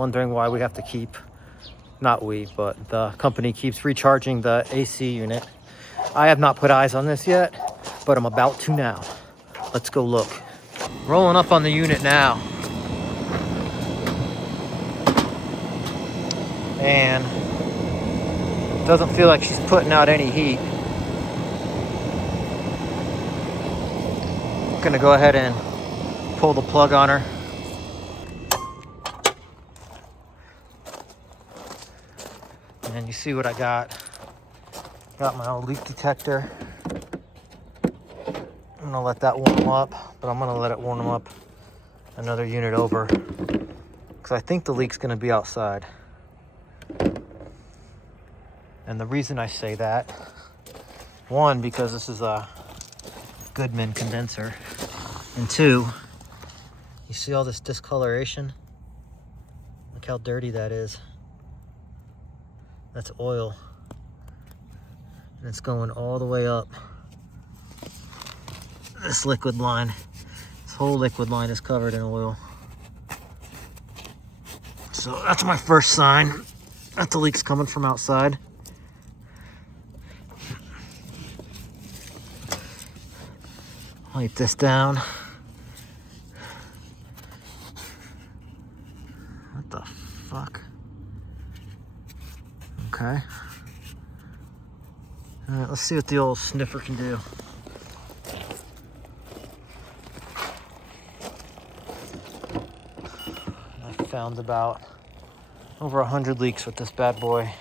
wondering why we have to keep, not we, but the company keeps recharging the AC unit. I have not put eyes on this yet, but I'm about to now. Let's go look. Rolling up on the unit now. And it doesn't feel like she's putting out any heat. I'm gonna go ahead and pull the plug on her. And you see what I got. Got my old leak detector. I'm gonna let that warm up, but I'm gonna let it warm up another unit over because I think the leak's gonna be outside. And the reason I say that, one, because this is a Goodman condenser, and two, you see all this discoloration? Look how dirty that is. That's oil. And it's going all the way up. This liquid line, this whole liquid line is covered in oil. So that's my first sign that the leak's coming from outside. Light this down. What the fuck? Okay. All right, let's see what the old sniffer can do. I found about over 100 leaks with this bad boy.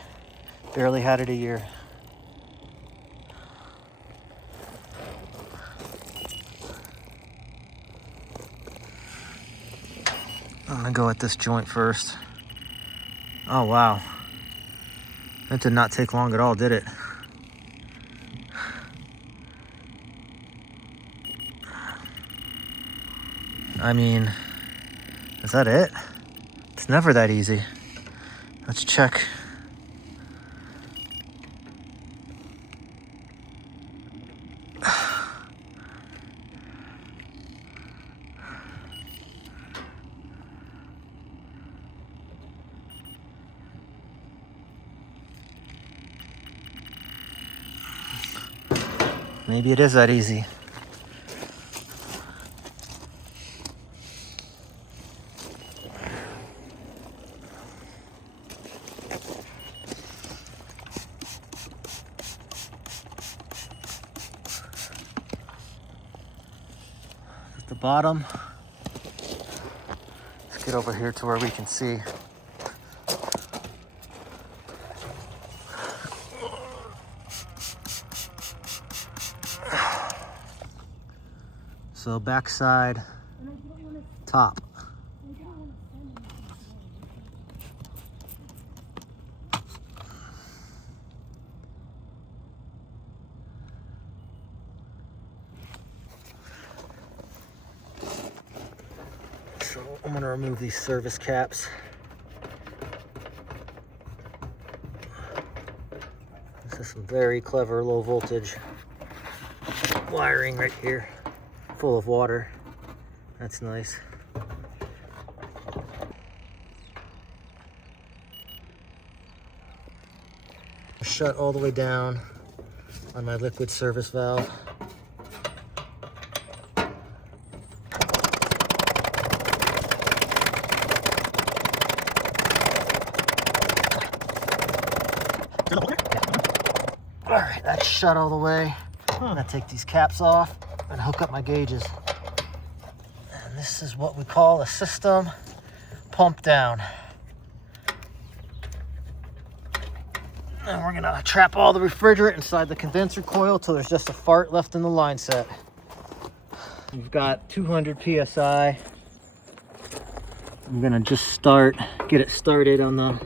Barely had it a year. I'm gonna go at this joint first. Oh wow. That did not take long at all, did it? I mean, is that it? It's never that easy. Let's check. Maybe it is that easy. At the bottom. Let's get over here to where we can see. So backside, top. So I'm gonna remove these service caps. This is some very clever low voltage wiring right here. Full of water. That's nice. Shut all the way down on my liquid service valve. All right, that's shut all the way. I'm gonna take these caps off and hook up my gauges. And this is what we call a system pump down. And we're gonna trap all the refrigerant inside the condenser coil till there's just a fart left in the line set. We've got 200 PSI. I'm gonna just get it started on the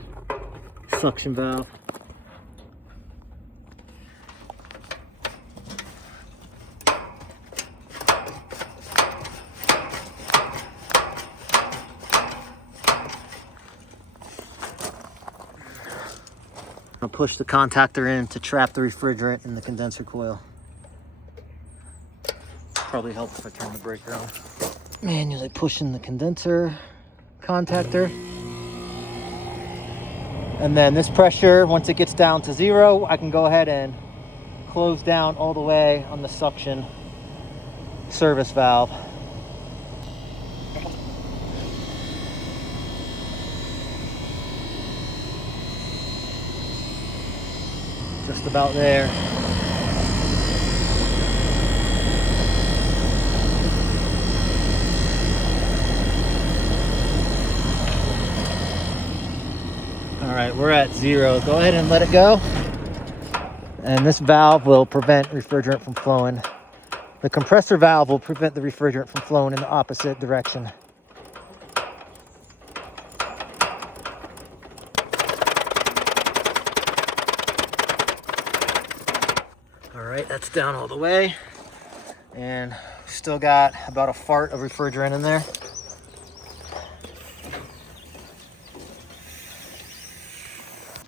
suction valve. I'll push the contactor in to trap the refrigerant in the condenser coil. Probably help if I turn the breaker on. Manually pushing the condenser contactor. And then this pressure, once it gets down to 0, I can go ahead and close down all the way on the suction service valve. Just about there. All right, we're at 0. Go ahead and let it go. And this valve will prevent refrigerant from flowing. The compressor valve will prevent the refrigerant from flowing in the opposite direction. All right, that's down all the way. And still got about a fart of refrigerant in there.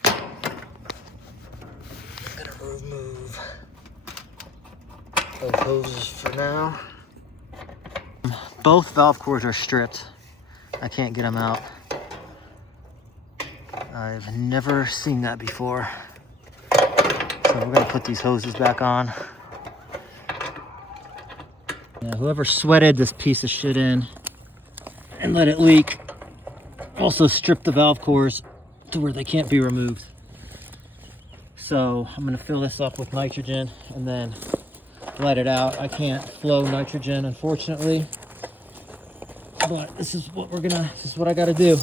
I'm gonna remove those hoses for now. Both valve cores are stripped. I can't get them out. I've never seen that before. So we're gonna put these hoses back on. Yeah, whoever sweated this piece of shit in and let it leak also stripped the valve cores to where they can't be removed. So I'm gonna fill this up with nitrogen and then let it out. I can't flow nitrogen, unfortunately, but this is what I gotta do.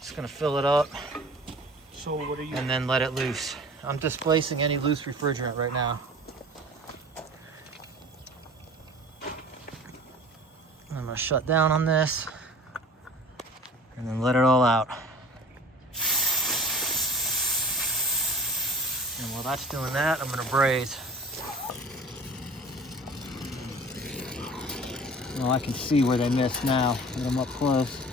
Just gonna fill it up. So what are you? And then let it loose. I'm displacing any loose refrigerant right now. I'm gonna shut down on this and then let it all out. And while that's doing that, I'm gonna braze. Well, I can see where they missed now. Get them up close.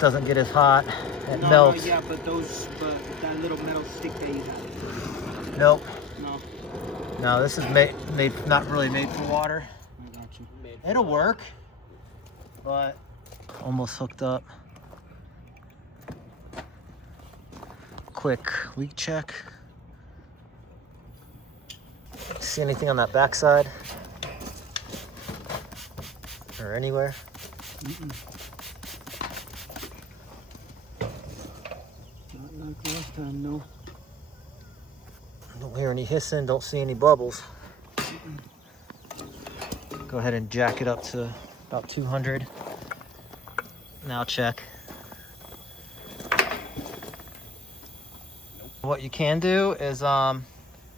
Doesn't get as hot. It melts. Yeah, but that little metal stick that you have. Nope. No. No, this is not really made for water. I got you. It'll work, but almost hooked up. Quick leak check. See anything on that backside? Or anywhere? Mm-mm. Not like last time, no. Don't hear any hissing, don't see any bubbles. Go ahead and jack it up to about 200. Now check. What you can do is, I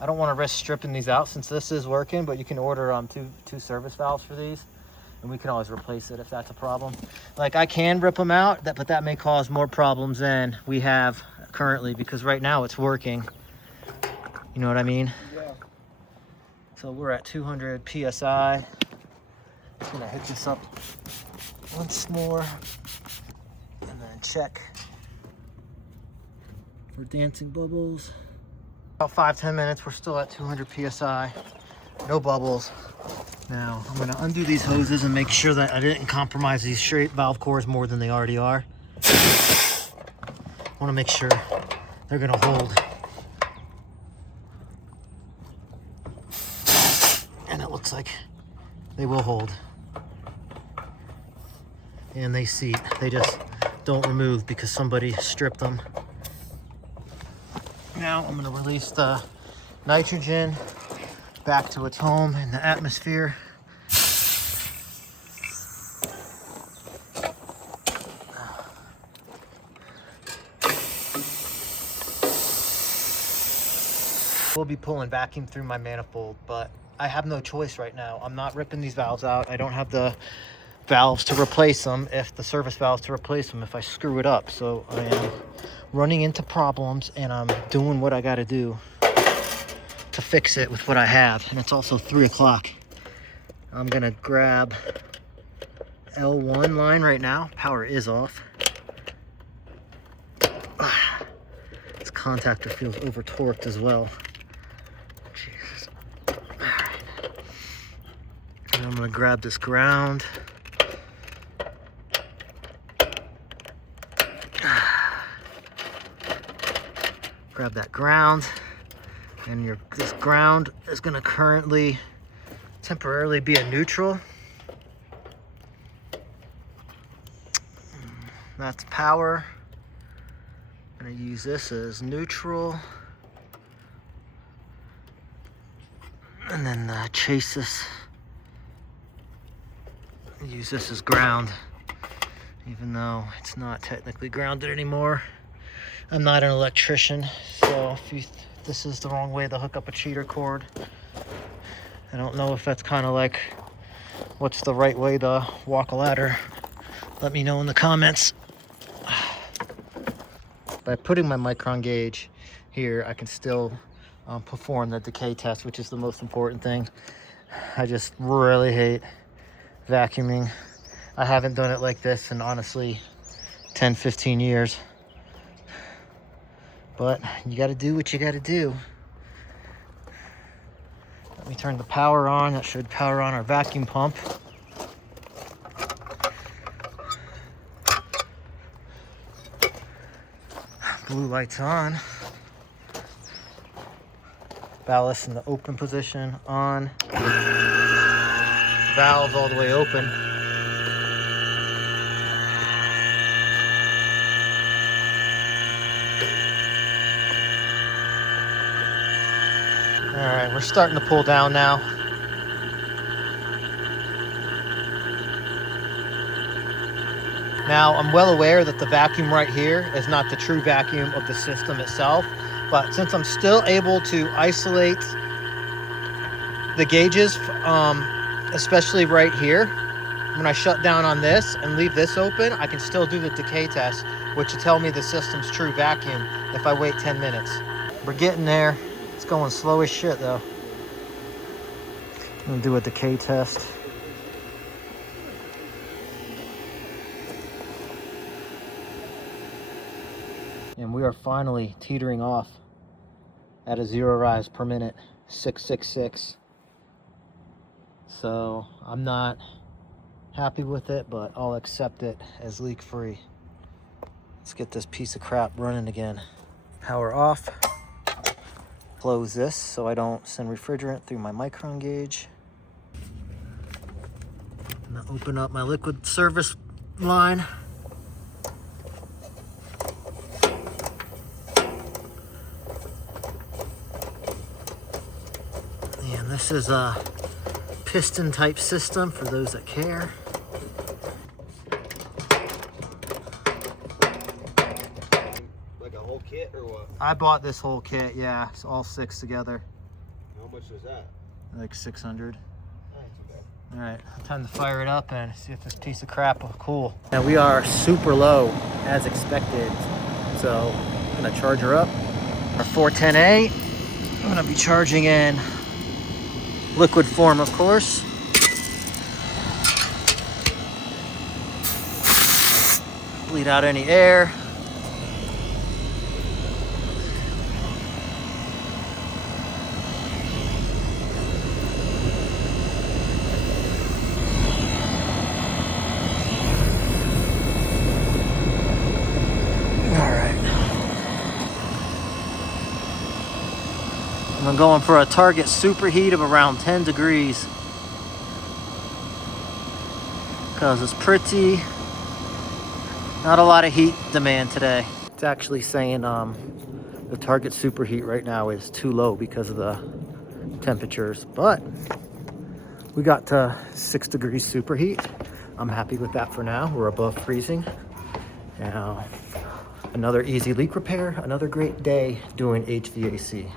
don't want to risk stripping these out since this is working, but you can order two service valves for these, and we can always replace it if that's a problem. Like, I can rip them out, but that may cause more problems than we have currently, because right now it's working. You know what I mean? Yeah. So we're at 200 PSI. Just gonna hit this up once more and then check for dancing bubbles. About 5-10 minutes, we're still at 200 PSI. No bubbles. Now I'm gonna undo these hoses and make sure that I didn't compromise these straight valve cores more than they already are. I wanna make sure they're gonna hold. And it looks like they will hold. And they seat. They just don't remove because somebody stripped them. Now I'm gonna release the nitrogen back to its home in the atmosphere. We'll be pulling vacuum through my manifold, but I have no choice right now. I'm not ripping these valves out. I don't have the valves to replace them, if the service valves to replace them if I screw it up. So I am running into problems, and I'm doing what I got to do to fix it with what I have. And it's also 3 o'clock. I'm gonna grab L1 line right now. Power is off. This contactor feels over torqued as well. Jesus. All right. And I'm gonna grab this ground. Grab that ground, and this ground is going to currently temporarily be a neutral. That's power. I'm going to use this as neutral, and then chase this. Use this as ground, even though it's not technically grounded anymore. I'm not an electrician, so if this is the wrong way to hook up a cheater cord. I don't know if that's kind of like what's the right way to walk a ladder. Let me know in the comments. By putting my micron gauge here, I can still perform the decay test, which is the most important thing. I just really hate vacuuming. I haven't done it like this in honestly 10-15 years. But you got to do what you got to do. Let me turn the power on. That should power on our vacuum pump. Blue light's on. Ballast in the open position, on. Valves all the way open. All right, we're starting to pull down now. Now, I'm well aware that the vacuum right here is not the true vacuum of the system itself, but since I'm still able to isolate the gauges, especially right here, when I shut down on this and leave this open, I can still do the decay test, which will tell me the system's true vacuum if I wait 10 minutes. We're getting there. It's going slow as shit though. I'm gonna do a decay test. And we are finally teetering off at a 0 rise per minute, 666. So I'm not happy with it, but I'll accept it as leak free. Let's get this piece of crap running again. Power off. Close this so I don't send refrigerant through my micron gauge. I'm gonna open up my liquid service line. And this is a piston type system for those that care. Like a whole kit or what? I bought this whole kit, yeah. It's all 6 together. How much is that? Like 600. Not too bad. All right, time to fire it up and see if this piece of crap will cool. Now we are super low as expected. So I'm gonna charge her up. Our 410A. I'm gonna be charging in liquid form, of course. Bleed out any air. I'm going for a target superheat of around 10 degrees because it's pretty, not a lot of heat demand today. It's actually saying The target superheat right now is too low because of the temperatures, but we got to 6 degrees superheat. I'm happy with that for now. We're above freezing. Now, another easy leak repair, another great day doing HVAC.